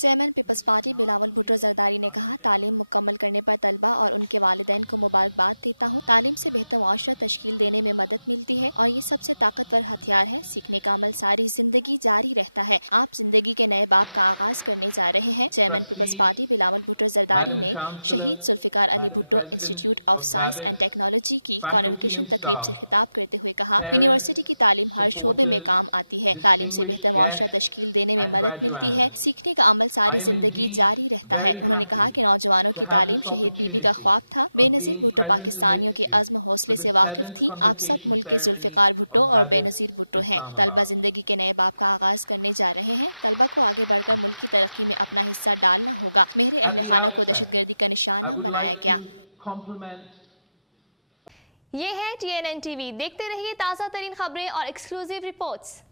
Chairman Peoples Party Bilawal Bhutto Zardari نے کہا، تعلیم مکمل کرنے پر طلبہ اور ان کے والدین کو مبارکباد دیتا ہوں۔ تعلیم سے بہتر معاشرہ تشکیل دینے میں مدد ملتی ہے اور یہ سب سے طاقتور ہتھیار ہے۔ سیکھنے کا عمل ساری زندگی جاری رہتا ہے۔ آپ زندگی کے نئے باب کا آغاز کرنے جا رہے ہیں۔ چیئرمین پیپلزپارٹی بلاول بھٹو زرداری نے شہید Zulfiqar Ali Bhutto institute of science and technology کی کانویکیشن تقریب سے خطاب کرتے ہوئے کہا، یونیورسٹی کی تعلیم ہر شعبے میں کام آتی ہے۔ تعلیم سے بہتر معاشرہ تشکیل دینے میں مدد ملتی ہے۔ سیکھنے کا عمل ساری زندگی جاری رہتا ہے۔ انہوں نے کہا کہ نوجوانوں کی تعلیم شہید بی بی کا خواب تھا۔ بے نظیر بھٹو پاکستانیوں کے عزم و حوصلے سے واقف تھی۔ آپ سب ملک کے ذوالفقار بھٹو اور بے نظیر بھٹو ہیں۔ طلبہ زندگی کے نئے باب کا آغاز کرنے جا رہے ہیں۔ طلبہ کو آگے بڑھ کر ملک کی ترقی میں اپنا حصہ ڈالنا ہوگا۔ مہر اہل خانہ کو دہشت گردی کا نشانہ بنایا گیا۔ یہ ہے TNN TV، دیکھتے رہیے تازہ ترین خبریں اور ایکسکلوزیو رپورٹس۔